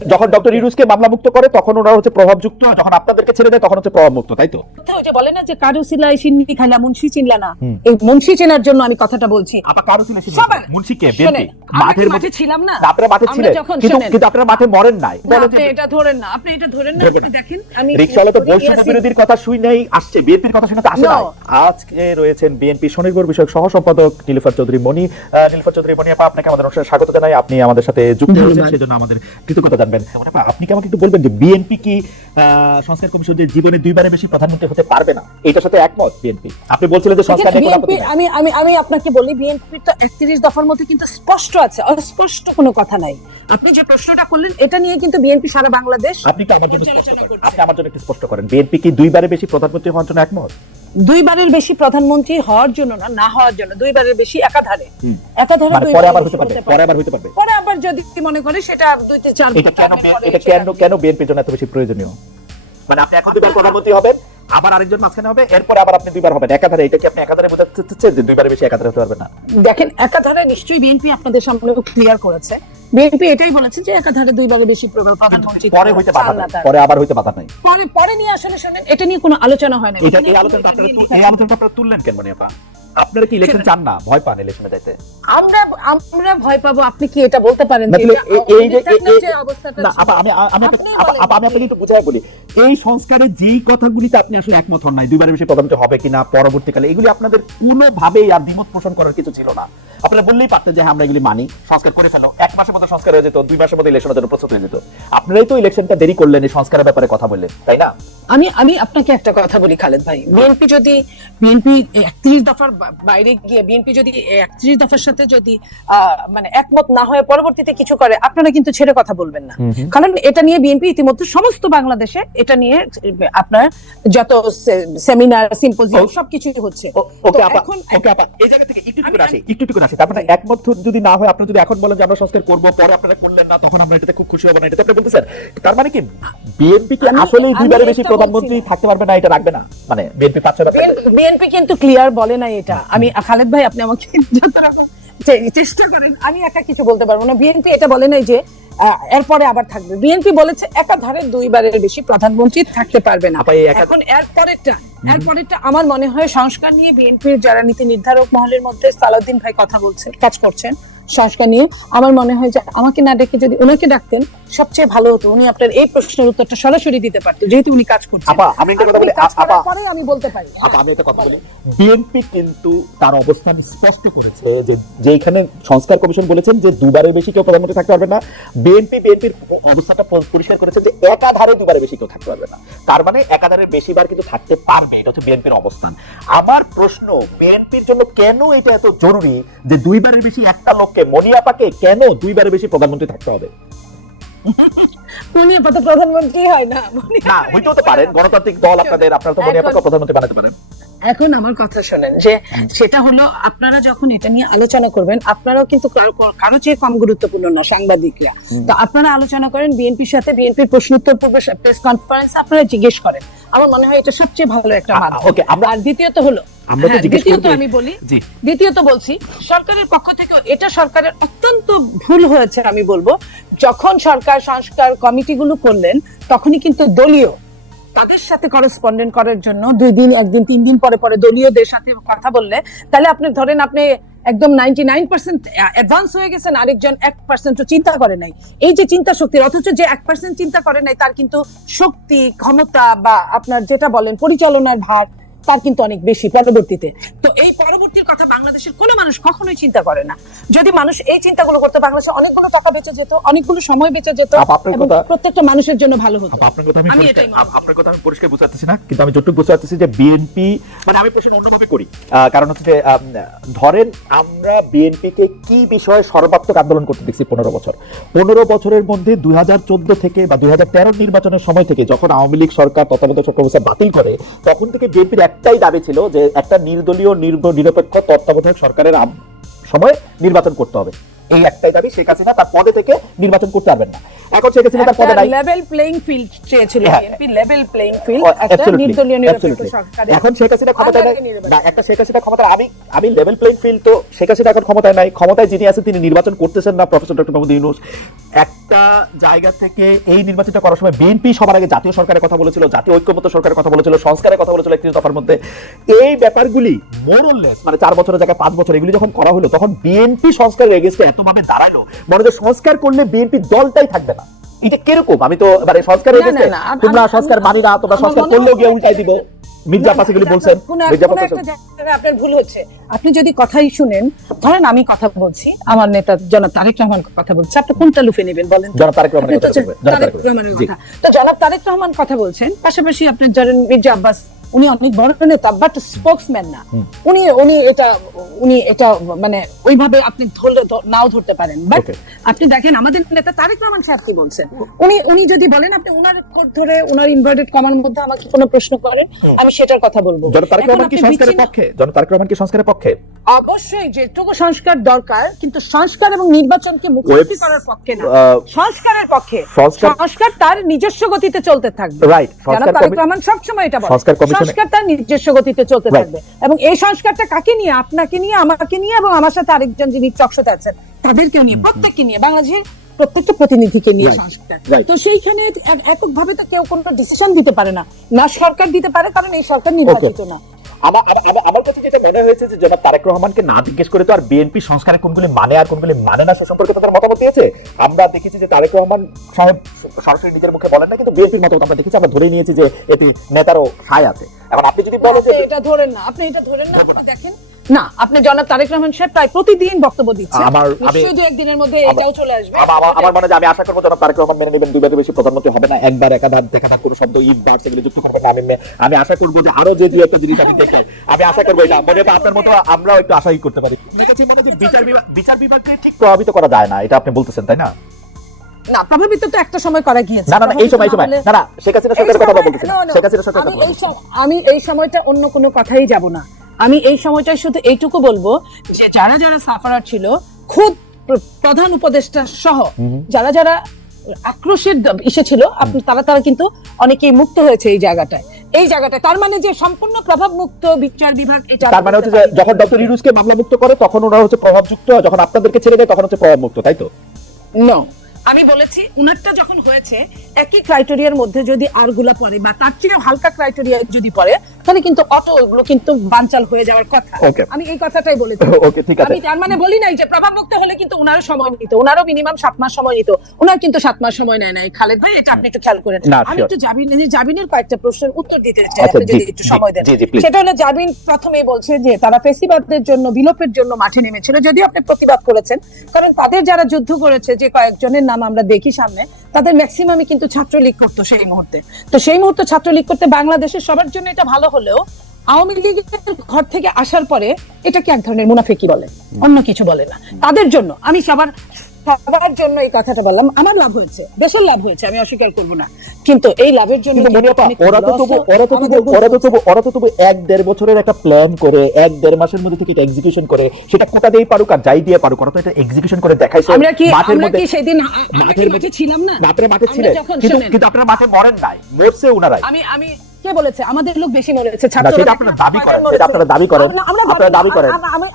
যখন ডক্টর ইউনূসকে মামলা মুক্ত করে তখন ওরা হচ্ছে প্রভাবযুক্ত, যখন আপনাদেরকে ছেড়ে দেয় তখন হচ্ছে প্রভাব মুক্ত, তাই তো? ওই যে বলে না যে কারু সিলাই সিন্নি খাইলা মুন্সি চিনলা না, এই মুন্সি চেনার জন্য আমি কথাটা বলছি। আপা কারো ছিল সবার মুন্সিকে শোনেন, মাঠের আমরা মাঠে ছিলাম না, আপনারা মাঠে ছিলেন, কিন্তু আপনারা মাঠে মরেন নাই। না, আপনি এটা ধরেন না, আপনি এটা ধরেন না। আপনি দেখেন আমি রিকশাওয়ালা তো বৈষম্য বিরোধীর কথা শুই নাই আসছে, বিএনপির কথা শুনে তো আসে না। আজকে রয়েছেন বিএনপি স্বনির্ভর বিষয়ক সহ সম্পাদক নীলুফার চৌধুরী মনি। নীলুফার চৌধুরী মনি আপা, আপনাকে আমাদের অনুষ্ঠানে স্বাগত জানাই। আপনি আমাদের সাথে যুক্ত হয়েছেন, সেজন্য আমাদের কৃতজ্ঞতা জানবেন। আপনি কি আমাকে একটু বলবেন যে বিএনপি কি সংস্কার কমিশন যে জীবনে দুইবারের বেশি প্রধানমন্ত্রী হতে পারবে না, এটার সাথে একমত বিএনপি? আপনি বলছিলেন যে সংস্কার নিয়ে কোনো আপত্তি নাই। আমি আপনাকে বলি, বিএনপির তো 31 দফার মধ্যে কিন্তু স্পষ্ট আছে, অস্পষ্ট কোনো কথা নাই। আপনি যে প্রশ্নটা করলেন এটা নিয়ে কিন্তু বিএনপি সারা বাংলাদেশ। আপনি তো আমার জন্য আপনি আমার জন্য একটু স্পষ্ট করেন, বিএনপি কি দুইবারের বেশি প্রধানমন্ত্রী হওয়ার জন্য একমত? দুইবারের বেশি প্রধানমন্ত্রী হওয়ার জন্য না, না হওয়ার জন্য, দুইবারের বেশি একাধারে। একাধারে মানে পরে আবার হতে পারবে, পরে আবার হতে পারবে, পরে আবার যদি মনে করে সেটা 2-4 এটা কেন বিএনপির জন্য এত বেশি প্রয়োজনীয়? মানে আপনি এখন দুইবার প্রধানমন্ত্রী হবেন, আবার আরেকজন মাঝখানে হবে, এরপরে আবার আপনি দুইবার হবেন একাধারে। এটা কি আপনি একাধারে বোঝাতে চাচ্ছেন যে দুইবারের বেশি একাধারে হতে পারবে না? দেখেন, একাধারে নিশ্চয়ই বিএনপি আপনাদের সামনে ক্লিয়ার করেছে। বিএনপি এটাই বলেছে যে একাধারে দুইবারের বেশি প্রধানমন্ত্রী পরে হইতে বাধা নাই, পরে আবার হইতে বাধা নাই। পরে নিয়ে আসলে শুনেন, এটা নিয়ে কোনো আলোচনা হয় না। এটা এই আলোচনাটা আপনারা তুললেন কেন? মানে আপা, আপনারা কি ইলেকশন চান না, ভয় পান ইলেকশনে যাইতে? আমরা ভয় পাবো, আপনি কি এটা বলতে পারেন? আমি আপনাকে একটু বুঝাই বলি, এই সংস্কারের যেই কথাগুলিতে আপনি আসলে একমত হন নাই, দুইবারের বেশি প্রধানমন্ত্রী হবে কিনা পরবর্তীকালে, এগুলি আপনাদের কোনোভাবেই আর দ্বিমত পোষণ করার কিছু ছিল না। আপনারা বললেই পারতেন যে হ্যাঁ আমরা এগুলি মানি, সংস্কার করে ফেলো, 1 মাসের মধ্যে সংস্কার হয়ে যেত, 2 মাসের মধ্যে ইলেকশনের জন্য প্রস্তুত হয়ে যেত। আপনারাই তো ইলেকশনটা দেরি করলেন এই সংস্কারের ব্যাপারে কথা বললেন, তাই না? আমি আপনাকে একটা কথা বলি খালেদ ভাই, বিএনপি 31 দফার বাইরে গিয়ে বিএনপি যদি 31 দফার সাথে যদি মানে একমত না হয়ে পরবর্তীতে কিছু করে, আপনারা কিন্তু ছেড়ে কথা বলবেন না। কারণ এটা নিয়ে বিএনপি ইতিমধ্যে সমস্ত বাংলাদেশে এটা নিয়ে আপনার যত সেমিনার সিম্পোজিয়াম সবকিছুই হচ্ছে। ওকে আপা, এই জায়গা থেকে একটু করে আসি। তারপরে একমত যদি না হয়, আপনারা যদি এখন বলেন যে আমরা সংস্কার করব, পরে আপনারা করলেন না, তখন আমরা এটাতে খুব খুশি হব না, এটা আপনি বলতেছেন। তার মানে কি বিএনপি কি আসলে দুইবারের বেশি প্রধানমন্ত্রী থাকতে পারবে না, এটা রাখবে না? মানে বিএনপি পাচ্ছে না, বিএনপি কিন্তু ক্লিয়ার বলে না এটা। আমি খালেদ ভাই, আপনি আমাকে যত রকম চেষ্টা করেন, আমি একা কিছু বলতে পারবো না। বিএনপি এটা বলে নাই যে এরপরে আবার থাকবে। বিএনপি বলেছে একাধারে দুইবারের বেশি প্রধানমন্ত্রী থাকতে পারবে না। এখন এরপরেরটা আমার মনে হয় সংস্কার নিয়ে বিএনপির যারা নীতি নির্ধারক মহলের মধ্যে সালাউদ্দিন ভাই কথা বলছেন, কাজ করছেন সংস্কার নিয়ে, আমার মনে হয় যে আমাকে না ডেকে যদি ওনাকে ডাকতেন সবচেয়ে ভালো হতো। উনি আপনার এই প্রশ্নের উত্তরটা সরাসরি দিতে পারতেন, যেহেতু উনি কাজ করছেন। আমি একটা কথা বলি, আমি বলতে পারি, আমি একটা কথা বলি, বিএনপি কিন্তু তার অবস্থান স্পষ্ট করেছে যে এখানে সংস্কার কমিশন বলেছেন যে দুবারের বেশি কেউ প্রধানমন্ত্রী থাকতে পারবে না। বিএনপির অবস্থানটা পরিষ্কার করেছে যে একাধারে দুবারের বেশি কেউ থাকতে পারবে না। তার মানে একাধারের বেশিবার কিন্তু থাকতে পারবে, এটা হচ্ছে বিএনপির অবস্থান। আমার প্রশ্ন, বিএনপির জন্য কেন এটা এত জরুরি যে দুইবারের বেশি একটা লোককে, মনিয়াপাকে কেন দুইবারের বেশি প্রধানমন্ত্রী থাকতে হবে? মনিয়াপা তো প্রধানমন্ত্রী হয় না, না হইতেও তো পারেন, গণতান্ত্রিক দল আপনাদের, আপনারা তো মনিয়াপাকে প্রধানমন্ত্রী বানাতে পারেন। এখন আমার কথা শোনেন, যে সেটা হলো আপনারা যখন এটা নিয়ে আলোচনা করবেন, আপনারাও কিন্তু কারো চেয়ে কম গুরুত্বপূর্ণ না সাংবাদিকরা, তো আপনারা আলোচনা করেন বিএনপির সাথে, বিএনপির প্রশ্নোত্তর পূর্ব প্রেস কনফারেন্স আপনারা জিজ্ঞেস করেন। আমার মনে হয় এটা সবচেয়ে ভালো একটা মাধ্যম। আর দ্বিতীয়ত হলো, দ্বিতীয়ত বলছি, সরকারের পক্ষ থেকে এটা সরকারের অত্যন্ত ভুল হয়েছে আমি বলবো। যখন সরকার সংস্কার কমিটিগুলো করলেন, তখনই কিন্তু দলীয় তাদের সাথে করেসপন্ডেন্ট করার জন্য 2 দিন, 1 দিন, 3 দিন পরে দলীয়দের সাথে কথা বললে, তাহলে আপনি ধরেন আপনি একদম 99% অ্যাডভান্স হয়ে গেছেন, আরেকজন 1% চিন্তা করে নাই। এই যে চিন্তা শক্তি, অথচ যে 1% চিন্তা করে নাই তার কিন্তু শক্তি, ক্ষমতা বা আপনার যেটা বলেন পরিচালনার ভার, তার কিন্তু অনেক বেশি পরবর্তীতে। তো এই পরবর্তীর কথা বাংলাদেশের কোনো মানুষ কখনোই চিন্তা করে না। যদি মানুষ এই চিন্তাগুলো করতে, বাংলাদেশে অনেকগুলো টাকা বেঁচে যেত, অনেকগুলো সময় বেঁচে যেত, এবং প্রত্যেকটা মানুষের জন্য ভালো হতো। আপনার কথা আমি পরিষ্কার বুঝতে পারতেছি না, কিন্তু আমি যতটুকু বুঝতে পারতেছি যে বিএনপি, মানে আমি প্রশ্ন অন্যভাবে করি, কারণ হচ্ছে যে ধরেন আমরা বিএনপি কে কি বিষয়ে সর্বাত্মক আন্দোলন করতে দেখছি 15 বছর। 15 বছরের মধ্যে 2014 থেকে বা 2013 নির্বাচনের সময় থেকে, যখন আওয়ামী লীগ সরকার তত্ত্বাবধায়ক সরকার ব্যবস্থা বাতিল করে, তখন থেকে বিএনপির একটাই দাবি ছিল যে একটা নির্দলীয় নিরপেক্ষ তত্ত্বাবধায়ক সরকারের সময় নির্বাচন করতে হবে। এই একটাই দাবি, শেখ হাসিনা তার পদে থেকে নির্বাচন করতে পারবেন না। এখন শেখ হাসিনা তার পদে নাই, লেভেল প্লেইং ফিল্ড চেয়েছিল হ্যাঁ। বিএনপি, লেভেল প্লেইং ফিল্ড ও, একটা absolutely, নির্দলীয় নিরপেক্ষ absolutely। সরকারে। এখন শেখ হাসিনা ক্ষমতায় নাই, আগে নির্বাচন। না একটা শেখ হাসিনা ক্ষমতায়, আমি লেভেল প্লেইং ফিল্ড, তো শেখ হাসিনা এখন ক্ষমতায় নাই, ক্ষমতায় যিনি আছেন তিনি নির্বাচন করতেছেন না, প্রফেসর ডক্টর মোহাম্মদ ইউনূস। একটা জায়গা থেকে এই নির্বাচনটা করার সময় বিএনপি সবার আগে জাতীয় সরকারের কথা বলেছিল, জাতীয় ঐক্যমত্য সরকারের কথা বলেছিল, সংস্কারের কথা বলেছিল 31 দফার মধ্যে। এই ব্যাপারগুলি মোরলেস মানে 4 বছরের জায়গায় 5 বছর এগুলি যখন করা হলো, তখন বিএনপি সংস্কারের এগেইনস্টে এতভাবে দাঁড়ালো, মনে হয় সংস্কার করলে বিএনপি দলটাই থাকবে না। এটা কিরকম? আমি তো মানে সংস্কারের এগেইনস্টে তোমরা সংস্কার মানি না, তোমরা সংস্কার করলেও গিয়ে উল্টাই দিব। মির্জা আব্বাস এগুলি বলছেন, মির্জা আব্বাস একটা জায়গায় আপনার ভুল হচ্ছে। আপনি যদি কথাই শুনেন, ধরেন আমি কথা বলছি, আমার নেতা জনাব তারেক রহমান কথা বলছে, আপনি কোনটা লুফে নেবেন বলেন? জনাব তারেক রহমানের কথা বলবেন, জনাব তারেক তারেক রহমানের জি। কথা। তো জনাব তারেক রহমান কথা বলছেন, পাশাপাশি আপনি ধরেন মির্জা আব্বাস, উনি অনেক বড় নেতা বাট স্পোকসম্যান না। উনি এটা মানে ওইভাবে আপনি ধরলে নাও ধরতে পারেন, বাট Okay. আপনি দেখেন আমাদের নেতা তারেক রহমান সাহেব কি বলছেন। উনি যদি বলেন আপনি উনার কোট ধরে উনার ইনভার্টেড কমার মধ্যে আমাকে কোনো প্রশ্ন করেন, আমি সেটার কথা বলবো। জনাব তারেক এখন রহমান কি আপনি সংস্কারের বিচ্ছিন্ন- পক্ষে? জনাব তারেক রহমান কি সংস্কারের পক্ষে? অবশ্যই যেটুকু সংস্কার দরকার, কিন্তু সংস্কার এবং নির্বাচনকে মুখোমুখি করার পক্ষে না, সংস্কারের পক্ষে। সংস্কার তার নিজস্ব গতিতে চলতে থাকবে, রাইট। জনাব তারেক রহমান সবসময় এটা বলেন, সংস্কার কমিশনে সংস্কার তার নিজস্ব গতিতে চলতে থাকবে। এবং এই সংস্কারটা কাকে নিয়ে? আপনাকে নিয়ে, আমাকে নিয়ে, এবং আমার সাথে আরেকজন যিনি চকশোতে আছেন তাদেরকে নিয়ে, প্রত্যেককে নিয়ে, বাংলাদেশের প্রত্যেকটা প্রতিনিধিকে নিয়ে Right. সংস্কার। Right. তো সেইখানে এককভাবে তো কেউ কোনো ডিসিশন দিতে পারে না, না সরকার দিতে পারে, কারণ এই সরকার নির্বাচিত না। আমার কাছে যেটা মনে হয়েছে যে জনাব তারেক রহমানকে না জিজ্ঞেস করে তো আর বিএনপি সংস্কারে কোনগুলি মানে আর কোনগুলি মানে না সে সম্পর্কে তাদের মতামত দিয়েছে। আমরা দেখেছি যে তারেক রহমান সাহেব সরাসরি নিজের মুখে বলেন না, কিন্তু বিএনপির মতামত আমরা দেখেছি, আমরা ধরে নিয়েছি যে এতে নেতারও সায় আছে। এখন আপনি যদি বলেন যে আপনি এটা ধরেন না, আপনি দেখেন না, আপনি জনাব তারেক রহমান সাহেব প্রায় প্রতিদিন বক্তব্য দিচ্ছেন, নিশ্চয়ই 2-1 দিনের মধ্যে এটাও চলে আসবে। আমার মনে হয় যে আমি আশা করবো জনাব তারেক রহমান মেনে নেবেন, দুইবারের বেশি প্রধানমন্ত্রী হবে না, একবার একাধার দেখাধার কোনো শব্দ ইফ বার সেগুলো যুক্ত করবেন না। আমি আশা করবো যে আরো যে দুই একটা জিনিস আমি দেখে আমি আশা করবো এটা মনে হয় আপনার মতো আমরাও একটু আশাই করতে পারি। বিচার বিভাগকে ঠিক প্রভাবিত করা যায় না, এটা আপনি বলতেছেন তাই না? না, প্রভাবিত তো একটা সময় করা গিয়েছে। না এই সময় না শেখ হাসিনা সরকারের কথা বলতেছেন, শেখ হাসিনা সরকারের কথা বলতেছেন। আমি এই সময়টা অন্য কোনো কথাই যাব না, আমি এই সময়টাই শুধু এইটুকু বলবো যে যারা সাফারার ছিল, খুব প্রধান উপদেষ্টা সহ যারা আক্রোশের ইসে ছিল, তারা কিন্তু অনেকেই মুক্ত হয়েছে এই জায়গাটায়। তার মানে যে সম্পূর্ণ প্রভাব মুক্ত বিচার বিভাগ, এটা তার মানে হচ্ছে যে যখন ডক্টর ইউনূসকে মামলা মুক্ত করে তখন ওরা হচ্ছে প্রভাবযুক্ত, যখন আপনাদেরকে ছেড়ে দেয় তখন হচ্ছে প্রভাব মুক্ত, তাই তো? নো, আমি বলেছি উনারটা যখন হয়েছে একই ক্রাইটেরিয়ার মধ্যে যদি আরগুলা পড়ে বা তার চেয়ে হালকা ক্রাইটেরিয়া যদি পড়ে, তাহলে কিন্তু ওগুলো কিন্তু বানচাল হয়ে যাওয়ার কথা। আমি এই কথাটাই বলেছি। ওকে, ঠিক আছে। আমি তার মানে বলি নাই যে প্রভাব মুক্ত হলে কিন্তু উনারও সময় নিত, উনারও মিনিমাম 7 মাস সময় নিত, উনার কিন্তু 7 মাস সময় নেয় নাই। খালেদ ভাই, এটা আপনি একটু খেয়াল করেন। আমি একটু জাবিনের কয়েকটা প্রশ্নের উত্তর দিতে চাই, আপনি যদি একটু সময় দেন। সেটা হলো, জাবিন প্রথমেই বলছে যে তারা ফেসিবাদের জন্য, বিলোপের জন্য মাঠে নেমেছিল, যদিও আপনি প্রতিবাদ করেছেন, কারণ তাদের যারা যুদ্ধ করেছে, যে কয়েকজনের নাম আমরা দেখি সামনে, তাদের ম্যাক্সিমামই কিন্তু ছাত্রলীগ করতো সেই মুহূর্তে। তো সেই মুহূর্তে ছাত্রলীগ করতে বাংলাদেশের সবার জন্য এটা ভালো হলেও আওয়ামী লীগের ঘর থেকে আসার পরে এটাকে এক ধরনের মুনাফিকি বলে, অন্য কিছু বলে না। তাদের জন্য আমি সবার জন্য এই কথাটা বললাম। আমার লাভ হয়েছে, দেশের লাভ হয়েছে, আমি অস্বীকার করবো না, কিন্তু এই লাভের জন্য ওরা তো তবু 1-1.5 বছরের একটা প্ল্যান করে 1-1.5 মাসের মধ্যে থেকে এটা এক্সিকিউশন করে, সেটা কোটা দিয়ে পারুক আর যাই দিয়ে পারুক, ওরা তো এটা এক্সিকিউশন করে দেখাইছে। আমরা কি সেদিন মাঠে ছিলাম না? আপনারা মাঠে ছিলেন, কিন্তু আপনারা মাঠে মরেন নাই, মরছে উনারাই। আমি কে বলেছে আমাদের লোক বেশি মরেছে? সেটা আপনারা দাবি করেন,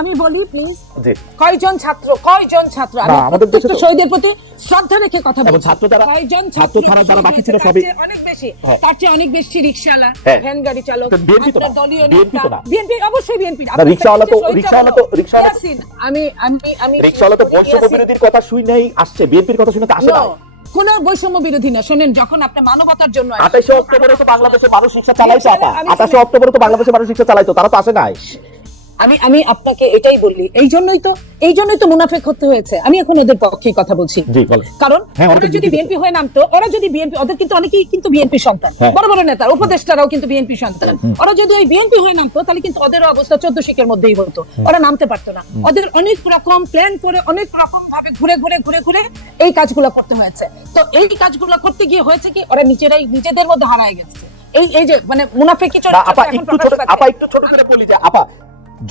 আমি বলি প্লিজ, জি, কয়জন ছাত্র আমাদের দেশে শহীদের প্রতি শ্রদ্ধা রেখে কথা বলছি। ছাত্র যারা বাকি ছিল সবই অনেক বেশি, তার চেয়ে অনেক বেশি রিকশাওয়ালা, ভ্যান গাড়ি চালক, আপনার দলীয় নেতা, বিএনপি, অবশ্যই বিএনপি। রিকশাওয়ালা তো আমি রিকশাওয়ালা তো বৈষম্য বিরোধীর কথা শুনেই আসছে, বিএনপির কথা শুনে তো আসে না। কোন বৈষম্য বিরোধী না। শোনেন, যখন আপনি মানবতার জন্য 28 অক্টোবরে তো বাংলাদেশের মানুষ রিকশা চালাইতো, 28 অক্টোবরে তো বাংলাদেশের মানুষ রিকশা চালাইতো, তারা তো আসে নাই। আমি আপনাকে এটাই বলি, এই জন্যই তো মুনাফেক হতে হয়েছে। আমি এখন ওদের পক্ষে কথা বলছি, কারণ ওরা যদি বিএনপি হয়ে নামতো, ওদের কিন্তু অনেকেই কিন্তু বিএনপি সন্তান, বড় বড় নেতা, উপদেষ্টারাও কিন্তু বিএনপি সন্তান। ওরা যদি ওই বিএনপি হয়ে নামতো, তাহলে কিন্তু ওদের অবস্থা 14 শিকের মধ্যেই হতো, ওরা নামতে পারতো না। ওদের অনেক রকম প্ল্যান করে, অনেক রকম ভাবে ঘুরে এই কাজগুলো করতে হয়েছে। তো এই কাজগুলো করতে গিয়ে হয়েছে কি, ওরা নিজেদের মধ্যে হারায় গেছে। এই যে মানে মুনাফেকি একটু ছোট করে বলি যে আপা,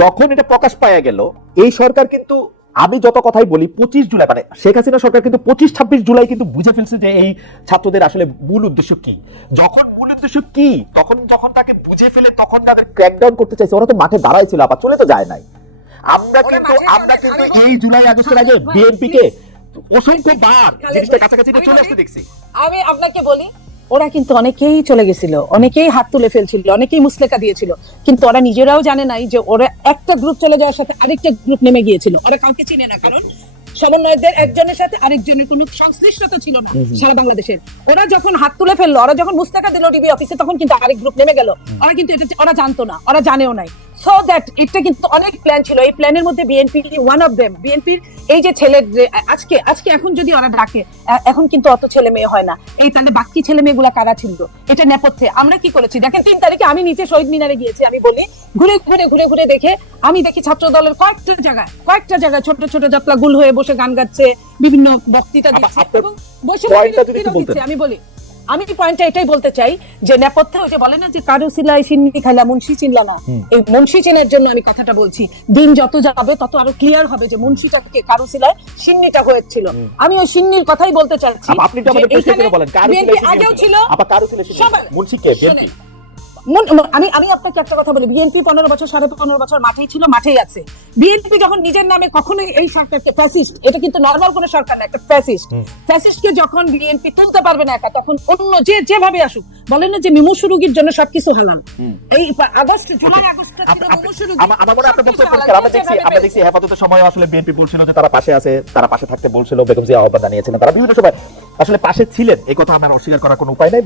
যখন এটা প্রকাশ পাওয়া গেল, এই সরকার কিন্তু আমি যত কথাই বলি 25 জুলাই মানে শেখ হাসিনা সরকার কিন্তু 25-26 জুলাই কিন্তু বুঝে ফেলছে যে এই ছাত্রদের আসলে মূল উদ্দেশ্য কি। যখন মূল উদ্দেশ্য কি তখন যখন তাকে বুঝে ফেলে তখন তাদের ক্র্যাকডাউন করতে চাইছে, ওরা তো মাঠে দাঁড়াই ছিল, আবার চলে তো যায় নাই। আমরা কিন্তু এই জুলাই আগস্টের আগে বিএনপি কে অসংখ্যবার জিনিসটা কাছাকাছি নিয়ে চলে আসতে দেখছি। আমি আপনাকে বলি, ওরা কিন্তু অনেকেই চলে গেছিল, অনেকেই হাত তুলে ফেলছিল, অনেকেই মুসলেকা দিয়েছিল, কিন্তু ওরা নিজেরাও জানে নাই যে ওরা একটা গ্রুপ চলে যাওয়ার সাথে আরেকটা গ্রুপ নেমে গিয়েছিল। ওরা কাউকে চিনে না, কারণ সমন্বয়কদের একজনের সাথে আরেকজনের কোনো সংশ্লিষ্টতা ছিল না সারা বাংলাদেশের। ওরা যখন হাত তুলে ফেললো, ওরা যখন মুস্তাকা দিল ডিবি অফিসে, তখন কিন্তু আরেক গ্রুপ নেমে গেল। ওরা কিন্তু এটা ওরা জানতো না, ওরা জানেও নাই। সো দ্যাট এটা কিন্তু অনেক প্ল্যান ছিল। এই প্ল্যানের মধ্যে বিএনপি ওয়ান অফ দেম। বিএনপির এই যে ছেলে আজকে এখন যদি ওরা ডাকে, এখন কিন্তু অত ছেলে মেয়ে হয় না। এই তাহলে বাকি ছেলে মেয়েগুলা কারা ছিল এটা নেপথ্যে? আমরা কি করেছি দেখেন, 3 তারিখে আমি নিজে শহীদ মিনারে গিয়েছি। আমি বলি ঘুরে দেখে আমি দেখি ছাত্র দলের কয়েকটা জায়গায় ছোট ছোট জাতলা গুল হয়ে বসে গান গাচ্ছে, বিভিন্ন বক্তৃতা দিচ্ছে এবং বসে দিচ্ছে। আমি পয়েন্টটা এটাই বলতে চাই যে নেপথ্যে ওই যে বলে না যে কারো সিলাই সিন্নি খাইলা মুন্সি চিনলা না, এই মুন্সি চেনার জন্য আমি কথাটা বলছি। দিন যত যাবে তত আরো ক্লিয়ার হবে যে মুন্সিটাকে কারো সিলাই সিন্নিটা হয়েছিল। আমি ওই সিন্নির কথাই বলতে চাচ্ছি। আপনি তো আমাদের প্রশ্ন করে বলেন কারো সিলাই আগেও ছিল, আপা কারো সিলাই মুন্সি কে? বিএনপি। আমি আপনাকে একটা কথা বলি, বিএনপি 15 বছর 15.5 বছর মাঠেই ছিল, মাঠেই আছে। বিএনপি যখন নিজের নামে কখনোই এই সরকারকে ফ্যাসিস্ট, এটা কিন্তু নরমাল কোন সরকার না, একটা ফ্যাসিস্টকে যখন বিএনপি তুলতে পারবে না একা, তখন অন্য যেভাবে আসুক, বলেন না যে মিমুষু রোগীর জন্য সবকিছু হালাল। এই জুলাই আগস্ট আমার মনে আপনার বক্তব্য পরিষ্কার। আমরা দেখছি হেফাজতের সময় আসলে বিএনপি বলছিল যে তারা পাশে আছে, তারা পাশে থাকতে বলছিল, বেগম জিয়া আহ্বান জানিয়েছিলেন, তারা বিভিন্ন সময় আসলে পাশে ছিলেন, এই কথা আমার অস্বীকার করার কোনো উপায় নাই।